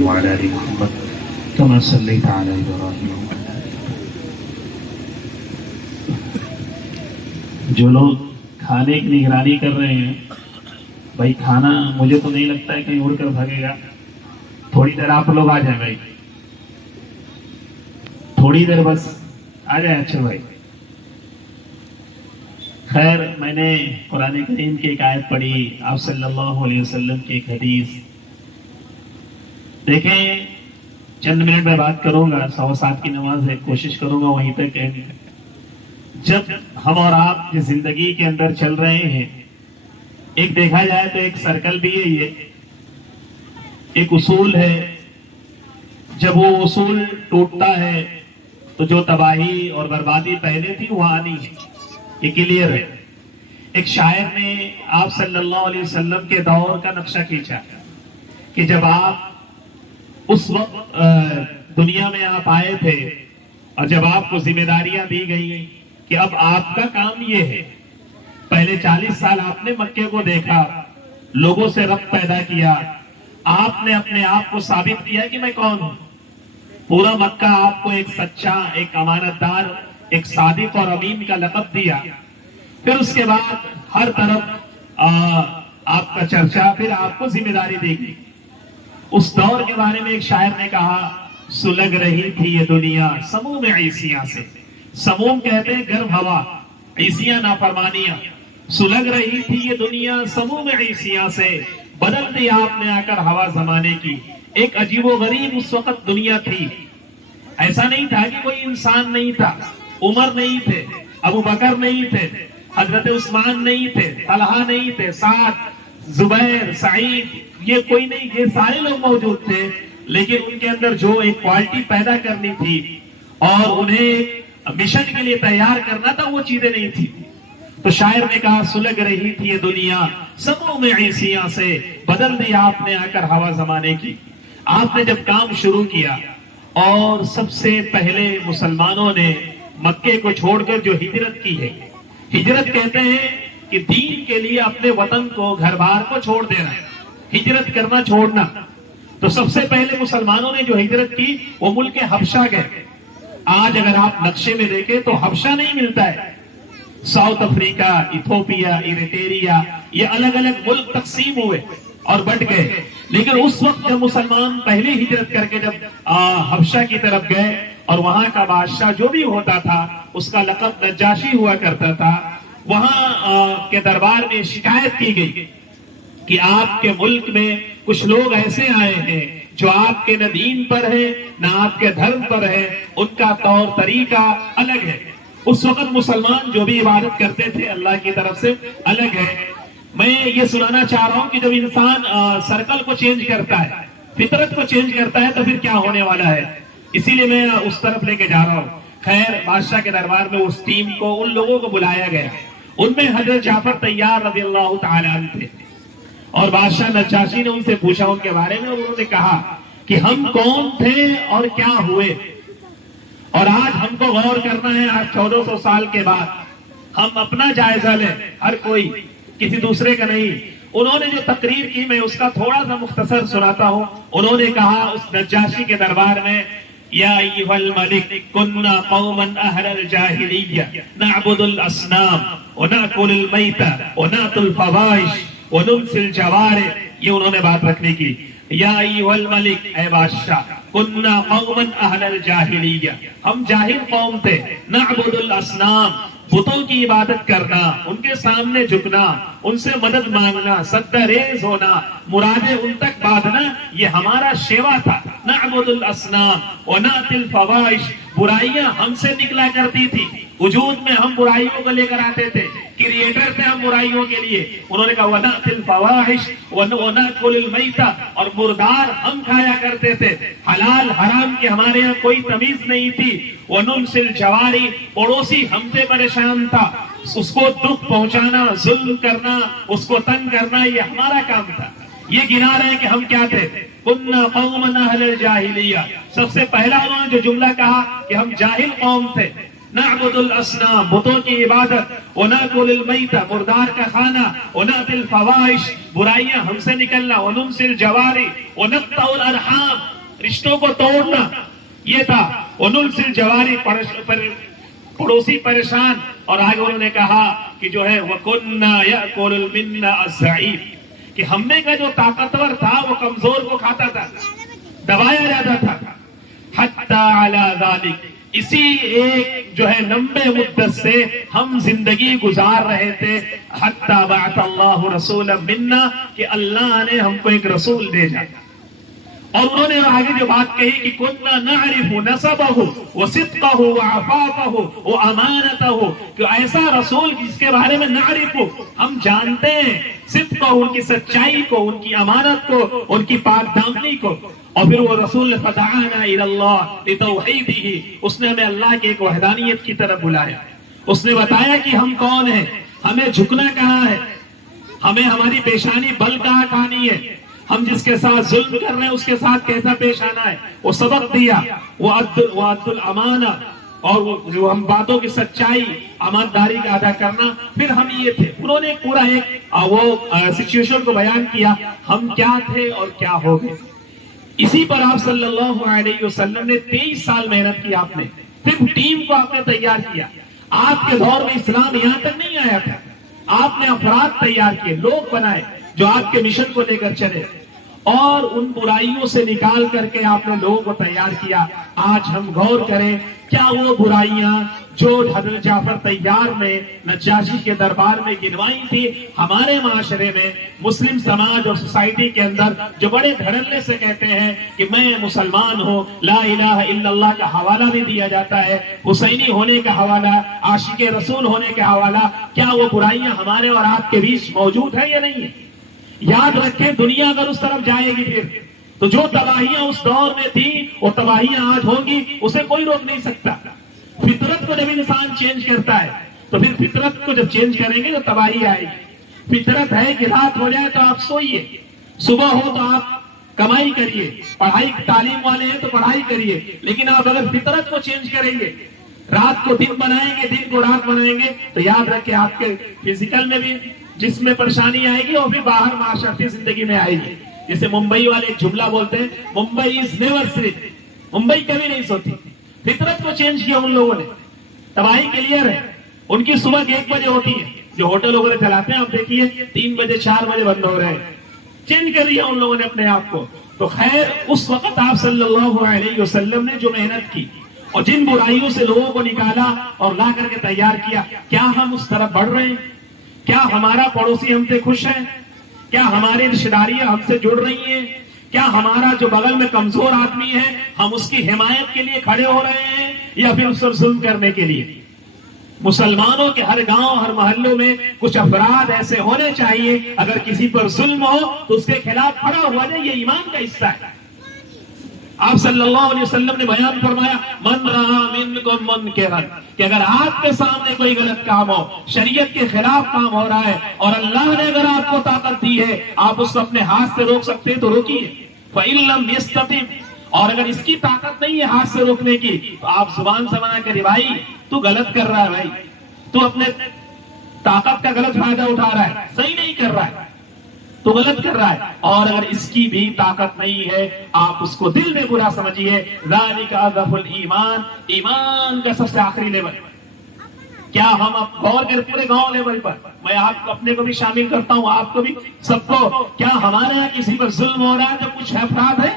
وعلى آل محمد كما صليت على إبراهيم وعلى جو لوگ کھانے کی نگرانی کر رہے ہیں، بھائی کھانا مجھے تو نہیں لگتا ہے کہیں اڑ کر بھاگے گا. تھوڑی دیر آپ لوگ آ جائیں بھائی، تھوڑی دیر بس آ جائیں. اچھا بھائی، خیر میں نے قرآن کریم کی ایک آیت پڑھی، آپ صلی اللہ علیہ وسلم کی ایک حدیث. دیکھیں چند منٹ میں بات کروں گا، 7:15 کی نماز ہے، کوشش کروں گا وہیں تک کہنے. جب ہم اور آپ جس زندگی کے اندر چل رہے ہیں، ایک دیکھا جائے تو ایک سرکل بھی ہے، یہ ایک اصول ہے. جب وہ اصول ٹوٹتا ہے تو جو تباہی اور بربادی پہلے تھی وہ آنی ہے، یہ کلیئر ہے. ایک شاعر نے آپ صلی اللہ علیہ وسلم کے دور کا نقشہ کھینچا کہ جب آپ اس وقت دنیا میں آپ آئے تھے اور جب آپ کو ذمہ داریاں دی گئی کہ اب آپ کا کام یہ ہے. پہلے 40 سال آپ نے مکے کو دیکھا، لوگوں سے ربط پیدا کیا، آپ نے اپنے آپ کو ثابت کیا کہ میں کون ہوں. پورا مکہ آپ کو ایک سچا، ایک امانت دار، ایک صادق اور امین کا لقب دیا. پھر اس کے بعد ہر طرف آپ کا چرچا، پھر آپ کو ذمہ داری دی گئی. اس دور کے بارے میں ایک شاعر نے کہا، سلگ رہی تھی یہ دنیا سموم عیسیاں سے. سموم کہتے ہیں گرم ہوا، عیسیاں نافرمانیاں. سلگ رہی تھی یہ دنیا سموم عیسیاں سے، بدل دی آپ نے آ کر ہوا زمانے کی. ایک عجیب و غریب اس وقت دنیا تھی. ایسا نہیں تھا کہ کوئی انسان نہیں تھا. عمر نہیں تھے، ابو بکر نہیں تھے، حضرت عثمان نہیں تھے، طلحہ نہیں تھے، سعد، زبیر، سعید، یہ کوئی نہیں، یہ سارے لوگ موجود تھے. لیکن ان کے اندر جو ایک کوالٹی پیدا کرنی تھی اور انہیں مشن کے لیے تیار کرنا تھا، وہ چیزیں نہیں تھی. تو شاعر نے کہا، سلگ رہی تھی یہ دنیا سموم عیسیاں سے، بدل دی آپ نے آ کر ہوا زمانے کی. آپ نے جب کام شروع کیا اور سب سے پہلے مسلمانوں نے مکے کو چھوڑ کر جو ہجرت کی ہے، ہجرت کہتے ہیں کہ دین کے لیے اپنے وطن کو، گھر بار کو چھوڑ دینا، ہجرت کرنا، چھوڑنا. تو سب سے پہلے مسلمانوں نے جو ہجرت کی وہ ملک حبشہ گئے. آج اگر آپ نقشے میں دیکھیں تو حبشہ نہیں ملتا ہے. ساؤتھ افریقہ، ایتھوپیا، ایریٹریا، یہ الگ الگ ملک تقسیم ہوئے اور بٹ گئے. لیکن اس وقت جب مسلمان پہلے ہجرت کر کے جب حبشہ کی طرف گئے اور وہاں کا بادشاہ جو بھی ہوتا تھا اس کا لقب نجاشی ہوا کرتا تھا، وہاں کے دربار میں شکایت کی گئی کہ آپ کے ملک میں کچھ لوگ ایسے آئے ہیں جو آپ کے نہ دین پر ہے نہ آپ کے دھرم پر ہے، ان کا طور طریقہ الگ ہے. اس وقت مسلمان جو بھی عبادت کرتے تھے اللہ کی طرف سے الگ ہے. میں یہ سنانا چاہ رہا ہوں کہ جب انسان سرکل کو چینج کرتا ہے، فطرت کو چینج کرتا ہے، تو پھر کیا ہونے والا ہے. اسی لیے میں اس طرف لے کے جا رہا ہوں. خیر، بادشاہ کے دربار میں اس ٹیم کو، ان لوگوں کو بلایا گیا. ان میں حضرت جعفر طیار رضی اللہ تعالیٰ عنہ تھے. اور بادشاہ نجاشی نے ان سے پوچھا ان کے بارے میں، اور انہوں نے کہا کہ ہم کون تھے اور کیا ہوئے. اور آج ہم کو غور کرنا ہے، آج 1400 سال کے بعد ہم اپنا جائزہ لیں، ہر کوئی، کسی دوسرے کا نہیں. انہوں نے جو تقریر کی میں اس کا تھوڑا سا مختصر سناتا ہوں. انہوں نے کہا اس نجاشی کے دربار میں، یا ایھا الملک کنا قوما اہل الجاہلیہ نعبد الاصنام ونأکل المیت ونأتی الفواحش ونمسی الجوارح. یہ انہوں نے بات رکھنے کی. یا ایھا الملک، اے بادشاہ، کنا قوما اہل الجاہلیہ، ہم جاہل قوم تھے. نعبد الاصنام، بتوں کی عبادت کرنا، ان کے سامنے جھکنا، ان سے مدد مانگنا، سجدہ ریز ہونا، مرادیں ان تک باندھنا، یہ ہمارا شیوا تھا. نعبد الاصنام ونأتی الفواحش، برائیاں ہم سے نکلا کرتی تھی. وجود میں ہم برائیوں کو لے کر آتے تھے، کریٹر تھے ہم برائیوں کے لیے. انہوں نے کہا وَنَأْتِ الْفَوَاحِشِ وَنَأْكُلُ الْمَيْتَ، اور مردار ہم کھایا کرتے تھے. حلال حرام کی ہمارے یہاں کوئی تمیز نہیں تھی. وَنُنْسِي الْجَوَارِ، پڑوسی ہم سے پریشان تھا، اس کو دکھ پہنچانا، ظلم کرنا، اس کو تنگ کرنا، یہ ہمارا کام تھا. یہ گنا رہے ہیں کہ ہم کیا تھے. کُنَّا قَوْمًا أَهْلَ الْجَاهِلِيَّةِ، سب سے پہلا انہوں نے جو جملہ کہا کہ ہم جاہل قوم تھے. نعبد الاصنام، بتوں کی عبادت، ونأکل المیت، مردار کا کھانا، ونأتی الفواحش، برائیاں ہم سے نکلنا، ونمسی الجوارح ونقطع الارحام، رشتوں کو توڑنا، یہ تھا وَنُلْسِلْ جَوَارِ پڑوسی پریشان. اور آگے انہوں نے کہا کہ جو ہے وَكُنَّا يَأْكُلُ الْمِنَّ الزَّعِيفِ، کہ ہم میں کا جو طاقتور تھا وہ کمزور کو کھاتا تھا، دبایا جاتا تھا. حَتَّى عَلَى ذَلِكَ، اسی ایک جو ہے لمبے مدت سے ہم زندگی گزار رہے تھے. حَتَّى بَعَثَ اللَّهُ رَسُولًا مِنَّا، کہ اللہ نے ہم کو ایک رسول بھیجا. اور انہوں نے آگے جو بات کہی کہ كُنَّا نَعْرِفُ نَسَبَهُ وَصِدْقَهُ وَعَفَافَهُ وَأَمَانَتَهُ، کہ ایسا رسول جس کے بارے میں نعرف، ہم جانتے ہیں صدقہ، ان کی سچائی کو، ان کی امانت کو، ان کی پاک دامنی کو. اور پھر وہ رسول نے فدعانا الى اللہ لتوحیدہ، اس نے ہمیں اللہ کی ایک وحدانیت کی طرف بلایا. اس نے بتایا کہ ہم کون ہیں، ہمیں جھکنا کہاں ہے، ہمیں ہماری پیشانی بل کہاں کھانی ہے، ہم جس کے ساتھ ظلم کر رہے ہیں اس کے ساتھ کیسا پیش آنا ہے. وہ سبق دیا، وہ عد الامانہ، اور جو ہم باتوں کی سچائی، امانتداری کا ادا کرنا. پھر ہم یہ تھے، انہوں نے پورا ایک وہ سچویشن کو بیان کیا، ہم کیا تھے اور کیا ہو گئے. اسی پر آپ صلی اللہ علیہ وسلم نے 23 سال محنت کی. آپ نے پھر ٹیم کو آپ نے تیار کیا. آپ کے دور میں اسلام یہاں تک نہیں آیا تھا، آپ نے افراد تیار کیے، لوگ بنائے جو آپ کے مشن کو لے کر چلے، اور ان برائیوں سے نکال کر کے آپ نے لوگوں کو تیار کیا. آج ہم غور کریں، کیا وہ برائیاں جو حضرت جعفر طیار نے نجاشی کے دربار میں گنوائی تھی، ہمارے معاشرے میں، مسلم سماج اور سوسائٹی کے اندر جو بڑے دھڑلے سے کہتے ہیں کہ میں مسلمان ہوں، لا الہ الا اللہ کا حوالہ بھی دیا جاتا ہے، حسینی ہونے کا حوالہ، عاشق رسول ہونے کا حوالہ، کیا وہ برائیاں ہمارے اور آپ کے بیچ موجود ہیں یا نہیں ہے؟ یاد رکھیں، دنیا اگر اس طرف جائے گی پھر تو جو تباہیاں اس دور میں تھی وہ تباہیاں آج ہوگی، اسے کوئی روک نہیں سکتا. فطرت کو جب انسان چینج کرتا ہے تو پھر فطرت کو جب چینج کریں گے تو تباہی آئے گی. فطرت ہے کہ رات ہو جائے تو آپ سوئیے، صبح ہو تو آپ کمائی کریے، پڑھائی تعلیم والے ہیں تو پڑھائی کریے. لیکن آپ اگر فطرت کو چینج کریں گے، رات کو دن بنائیں گے، دن کو رات بنائیں گے، تو یاد رکھیں آپ کے فزیکل میں بھی جس میں پریشانی آئے گی اور بھی باہر معاشرتی زندگی میں آئے گی. جیسے ممبئی والے ایک جملہ بولتے ہیں، Mumbai is never slip, Mumbai کبھی نہیں سوتی. فطرت کو چینج کیا ان لوگوں نے، تباہی کلیئر ہے. ان کی صبح 1 بجے ہوتی ہے، جو ہوٹل وغیرہ چلاتے ہیں آپ دیکھیے 3 بجے 4 بجے بند ہو رہے ہیں. چینج کر دیا ان لوگوں نے اپنے آپ کو. تو خیر، اس وقت آپ صلی اللہ علیہ وسلم نے جو محنت کی اور جن برائیوں سے لوگوں کو نکالا اور لا کر کے تیار کیا، کیا ہم اس طرف بڑھ رہے ہیں؟ کیا ہمارا پڑوسی ہم سے خوش ہے؟ کیا ہماری رشتہ داریاں ہم سے جڑ رہی ہیں؟ کیا ہمارا جو بغل میں کمزور آدمی ہے ہم اس کی حمایت کے لیے کھڑے ہو رہے ہیں یا پھر اس پر ظلم کرنے کے لیے؟ مسلمانوں کے ہر گاؤں ہر محلوں میں کچھ افراد ایسے ہونے چاہیے، اگر کسی پر ظلم ہو تو اس کے خلاف کھڑا ہوا جائے. یہ ایمان کا حصہ ہے. آپ صلی اللہ علیہ وسلم نے بیان فرمایا، من رہا منکم منکرا، کہ اگر آپ کے سامنے کوئی غلط کام ہو، شریعت کے خلاف کام ہو رہا ہے، اور اللہ نے اگر آپ کو طاقت دی ہے آپ اس کو اپنے ہاتھ سے روک سکتے ہیں تو روکیے. فَإِن لَّمْ يَسْتَطِعْ، اور اگر اس کی طاقت نہیں ہے ہاتھ سے روکنے کی تو آپ زبان سے منع کریں، بھائی تو غلط کر رہا ہے، بھائی تو اپنے طاقت کا غلط فائدہ اٹھا رہا ہے، صحیح نہیں کر رہا ہے، تو غلط کر رہا ہے. اور اگر اس کی بھی طاقت نہیں ہے آپ اس کو دل میں برا سمجھیے. ذالک اضعف الایمان، ایمان کا سب سے آخری لیول. کیا ہم اب غور کر پورے گاؤں لیول پر، میں آپ کو اپنے کو بھی شامل کرتا ہوں، آپ کو بھی، سب کو، کیا ہمارے یہاں کسی پر ظلم ہو رہا ہے تو کچھ افراد ہے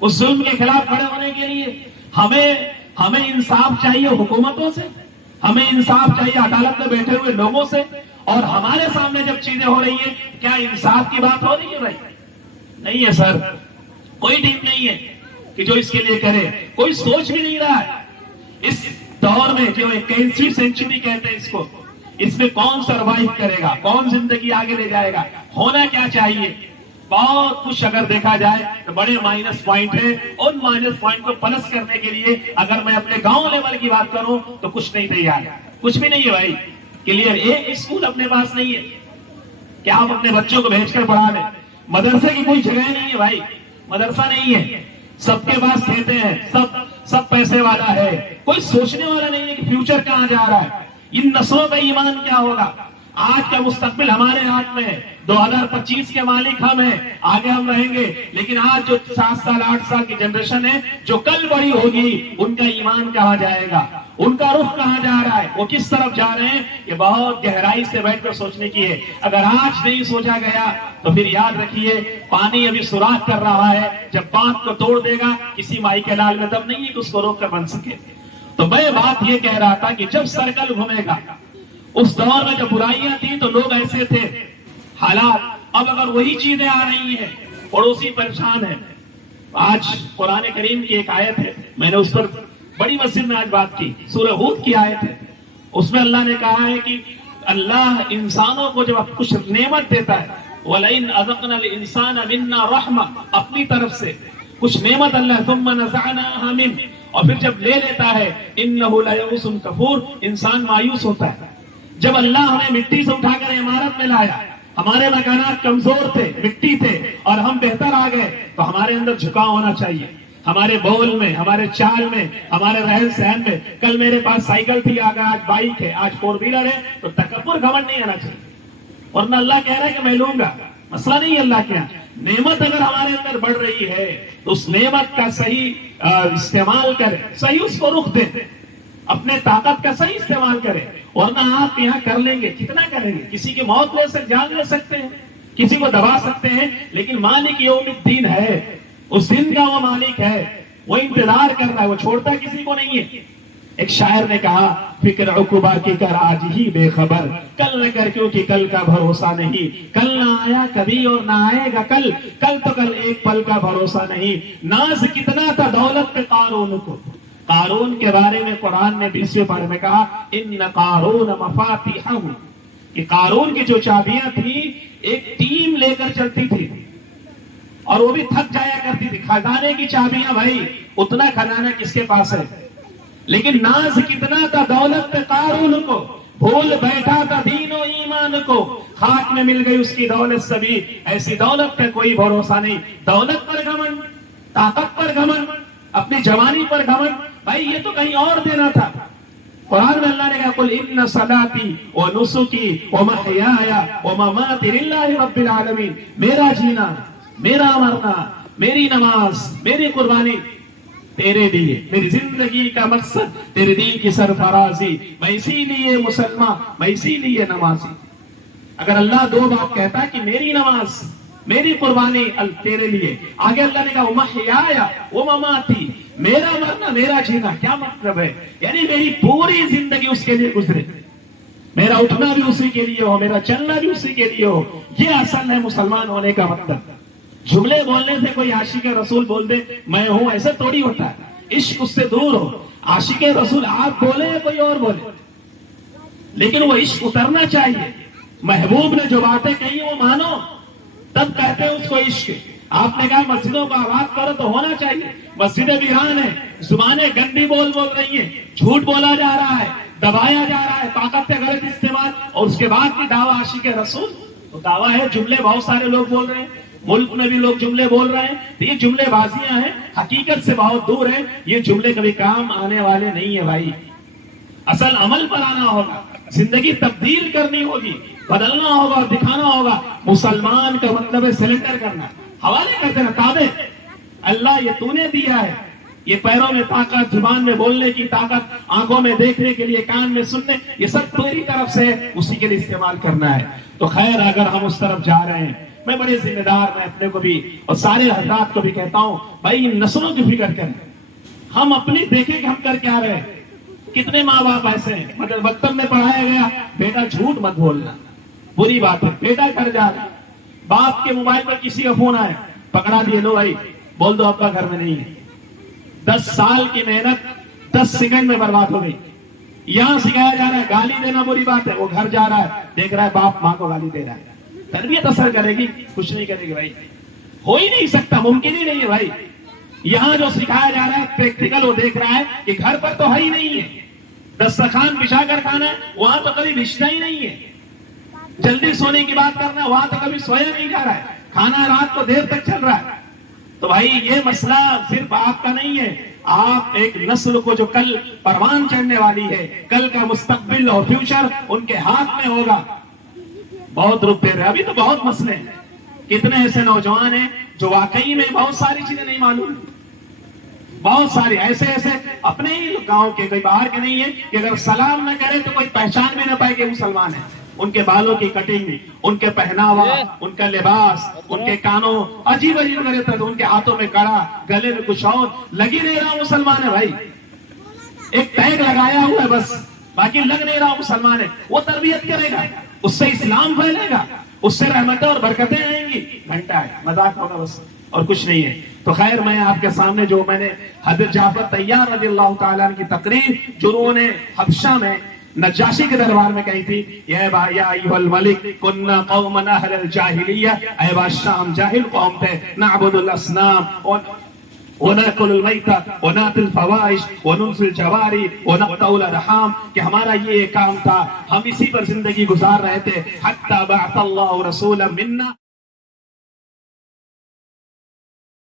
اس ظلم کے خلاف کھڑے ہونے کے لیے؟ ہمیں انصاف چاہیے حکومتوں سے، ہمیں انصاف چاہیے عدالت میں بیٹھے ہوئے لوگوں سے. اور ہمارے سامنے جب چیزیں ہو رہی ہیں کیا انصاف کی بات ہو رہی ہے؟ بھائی نہیں ہے سر. کوئی ٹیم نہیں ہے کہ جو اس کے لیے کرے، کوئی سوچ بھی نہیں رہا ہے. اس دور میں جو 21ویں سینچری کہتے ہیں اس کو، اس میں کون سروائیو کرے گا، کون زندگی آگے لے جائے گا، ہونا کیا چاہیے؟ بہت کچھ اگر دیکھا جائے تو بڑے مائنس پوائنٹ ہیں. ان مائنس پوائنٹ کو پلس کرنے کے لیے اگر میں اپنے گاؤں لیول کی بات کروں تو کچھ نہیں تیار، کچھ بھی نہیں ہے بھائی. کلیئر، ایک اسکول اپنے پاس نہیں ہے کہ آپ اپنے بچوں کو بھیج کر پڑھا لیں. مدرسے کی کوئی جگہ نہیں ہے بھائی، مدرسہ نہیں ہے. سب کے پاس کہتے ہیں سب پیسے والا ہے، کوئی سوچنے والا نہیں ہے کہ فیوچر کہاں جا رہا ہے، ان نسلوں کا ایمان کیا ہوگا. آج کا مستقبل ہمارے ہاتھ میں ہے. 2025 کے مالک ہم ہیں, آگے ہم رہیں گے, لیکن آج جو 7 سال 8 سال کی جنریشن ہے جو کل بڑی ہوگی, ان کا ایمان کہاں جائے گا, ان کا رخ کہاں جا رہا ہے, وہ کس طرف جا رہے ہیں, یہ بہت گہرائی سے بیٹھ کر سوچنے کی ہے. اگر آج نہیں سوچا گیا تو پھر یاد رکھیے پانی ابھی سوراخ کر رہا ہے, جب باندھ کو توڑ دے گا کسی مائی کے لال میں دم نہیں ہے کہ اس کو روک کر بن سکے. تو میں بات یہ کہہ رہا تھا کہ جب سرکل گھومے گا, اس دور میں جب برائیاں تھیں تو لوگ ایسے تھے, حالات. اب اگر وہی چیزیں آ رہی ہیں, پڑوسی پریشان ہے. آج قرآن کریم کی ایک آیت ہے, میں نے اس پر بڑی مسجد میں آج بات کی, سورہ ہود کی آیت ہے. اس میں اللہ نے کہا ہے کہ اللہ انسانوں کو جب کچھ نعمت دیتا ہے, وَلَئِنْ أَذَقْنَا الْإِنسَانَ مِنَّا رَحْمَةً, اپنی طرف سے کچھ نعمت اللہ ثُمَّ نَزَعْنَاهَا مِنْهُ, اور پھر جب لے لیتا ہے, إِنَّهُ لَيَئُوسٌ كَفُورٌ, انسان مایوس ہوتا ہے. جب اللہ ہمیں مٹی سے اٹھا کر عمارت میں لایا, ہمارے مکانات کمزور تھے, مٹی تھے, اور ہم بہتر آ گئے, تو ہمارے اندر جھکاؤ ہونا چاہیے, ہمارے بول میں, ہمارے چال میں, ہمارے رہن سہن میں. کل میرے پاس سائیکل تھی, آج بائک ہے, آج 4 ویلر ہے, تو تکبر گھمنڈ نہیں آنا چاہیے. ورنہ اللہ کہہ رہا ہے کہ میں لوں گا, مسئلہ نہیں ہے. اللہ کیا نعمت اگر ہمارے اندر بڑھ رہی ہے تو اس نعمت کا صحیح استعمال کریں, صحیح اس کو رخ دیں, اپنے طاقت کا صحیح استعمال کریں. ورنہ آپ یہاں کر لیں گے, کتنا کریں گے, کسی کی موت جان لے سکتے ہیں, کسی کو دبا سکتے ہیں, لیکن مالک یوم الدین ہے, اس دن کا وہ مالک ہے, وہ انتظار کر رہا ہے, وہ چھوڑتا کسی کو نہیں ہے. ایک شاعر نے کہا, فکر عقبہ کی کر آج ہی بے خبر, کل نہ کر کیونکہ کل کا بھروسہ نہیں, کل نہ آیا کبھی اور نہ آئے گا کل, کل تو کل ایک پل کا بھروسہ نہیں. ناز کتنا تھا دولت پہ قارون کو, قارون کے بارے میں قرآن نے 20ویں پارے میں کہا, ان قارون مفاتیحہ, کہ قارون کی جو چابیاں تھیں ایک ٹیم لے کر چلتی تھی, اور وہ بھی تھک جایا کرتی تھی. خزانے کی چابیاں, بھائی اتنا خزانہ کس کے پاس ہے, لیکن ناز کتنا تھا دولت پہ قارون کو, بھول بیٹھا تھا دین و ایمان کو, خاک میں مل گئی اس کی دولت سبھی, ایسی دولت کا کوئی بھروسہ نہیں. دولت پر گھمنڈ, طاقت پر گھمنڈ, اپنی جوانی پر گھمنڈ, بھائی یہ تو کہیں اور دینا تھا. قرآن میں اللہ نے کہا, قل ان صلاتی و نسکی و محیایا و مماتی للہ رب العالمین, میرا جینا, میرا مرنا, میری نماز, میری قربانی تیرے لیے, میری زندگی کا مقصد تیرے دین کی سرفرازی, میں اسی لیے مسلمان, میں اسی لیے نمازی. اگر اللہ 2 بات کہتا کہ میری نماز, میری قربانی تیرے لیے, آگے اللہ نے کہا ومحیایا ومماتی, میرا مرنا, میرا جینا, کیا مطلب ہے, یعنی میری پوری زندگی اس کے لیے گزرے, میرا اٹھنا بھی اسی کے لیے ہو, میرا چلنا بھی اسی کے لیے ہو. یہ اصل ہے مسلمان ہونے کا مطلب. جملے بولنے سے کوئی عاشق رسول بول دے میں ہوں, ایسے تھوڑی ہوتا ہے. عشق اس سے دور ہو. عاشق رسول آپ بولے یا کوئی اور بولے, لیکن وہ عشق اترنا چاہیے. محبوب نے جو باتیں کہی وہ مانو, تب کہتے ہیں اس کو عشق. آپ نے کہا مسجدوں کو آباد کرو تو ہونا چاہیے. مسجدیں ویران ہیں, زبانیں گندی بول رہی ہیں, جھوٹ بولا جا رہا ہے, دبایا جا رہا ہے, طاقت کا غلط استعمال, اور اس کے بعد بھی دعویٰ عاشق رسول. تو دعویٰ ہے, جملے بہت سارے لوگ بول رہے ہیں, ملک میں بھی لوگ جملے بول رہے ہیں, تو یہ جملے بازیاں ہیں, حقیقت سے بہت دور ہیں. یہ جملے کبھی کام آنے والے نہیں ہیں بھائی. اصل عمل پر آنا ہوگا, زندگی تبدیل کرنی ہوگی, بدلنا ہوگا, دکھانا ہوگا. مسلمان کا مطلب ہے سلنڈر کرنا, حوالے کر دینا, تابع. اللہ یہ تو نے دیا ہے, یہ پیروں میں طاقت, زبان میں بولنے کی طاقت, آنکھوں میں دیکھنے کے لیے, کان میں سننے, یہ سب تیری طرف سے, اسی کے لیے استعمال کرنا ہے. تو خیر اگر ہم اس طرف جا رہے ہیں, میں بڑے ذمہ دار, میں اپنے کو بھی اور سارے حضرات کو بھی کہتا ہوں, بھائی ان نسلوں کی فکر کریں. ہم اپنی دیکھیں کہ ہم کر کیا رہے ہیں. کتنے ماں باپ ایسے ہیں, مگر مکتب میں پڑھایا گیا بیٹا جھوٹ مت بولنا, بری بات ہے. بیٹا گھر جا رہا, باپ کے موبائل پر کسی کا فون آئے, پکڑا دیے, لو بھائی بول دو ابا گھر میں نہیں ہے. 10 سال کی محنت 10 سیکنڈ میں برباد ہو گئی. یہاں سکھایا جا رہا ہے گالی دینا بری بات ہے, وہ گھر جا رہا ہے, دیکھ رہا ہے باپ ماں کو گالی دے رہا ہے. تربیت اثر کرے گی, کچھ نہیں کرے گی بھائی, ہو ہی نہیں سکتا, ممکن ہی نہیں ہے بھائی. یہاں جو سکھایا جا رہا ہے پریکٹیکل, وہ دیکھ رہا ہے کہ گھر پر تو ہے ہی نہیں ہے. دسترخوان بچھا کر کھانا ہے, وہاں تو کبھی بچھتا ہی نہیں ہے. جلدی سونے کی بات کرنا, وہاں تو کبھی سویا نہیں جا رہا ہے. کھانا رات کو دیر تک چل رہا ہے. تو بھائی یہ مسئلہ صرف آپ کا نہیں ہے, آپ ایک نسل کو جو کل پروان چڑھنے والی ہے, کل کا مستقبل اور فیوچر ان کے ہاتھ میں ہوگا. بہت رخ دے رہے. ابھی تو بہت مسئلے ہیں. کتنے ایسے نوجوان ہیں جو واقعی میں بہت ساری چیزیں نہیں معلوم. بہت سارے ایسے اپنے ہی گاؤں کے, کوئی باہر کے نہیں ہے, کہ اگر سلام نہ کرے تو کوئی پہچان بھی نہ پائے کہ وہ مسلمان ہے. ان کے بالوں کی کٹنگ, ان کے پہناوا, ان کا لباس, ان کے کانوں عجیب کرے تو ان کے ہاتھوں میں کڑا, گلے میں کچھ اور, لگ ہی نہیں رہا مسلمان ہے بھائی. ایک ٹیگ لگایا ہوا ہے بس, باقی لگ نہیں رہا مسلمان ہے. وہ تربیت کرے گا, اس سے اسلام پھیلے گا, اس سے رحمتیں اور برکتیں آئیں گی. گھنٹہ ہے, مذاق ہوگا بس اور کچھ نہیں ہے. تو خیر, میں آپ کے سامنے جو میں نے حضرت جعفر طیار رضی اللہ تعالیٰ عنہ کی تقریر جو انہوں نے حبشہ میں نجاشی کے دربار میں کہی تھی, یا ایھا الملک کننا قوما اہل الجاہلیہ, اے بادشاہ ہم جاہل قوم تھے, نعبد الاصنام وناکل المیتہ وناتی الفواحش وننصی الجواری ونقطع الارحام, کہ ہمارا یہ کام تھا, ہم اسی پر زندگی گزار رہے تھے. حتی بعث اللہ رسولا منا.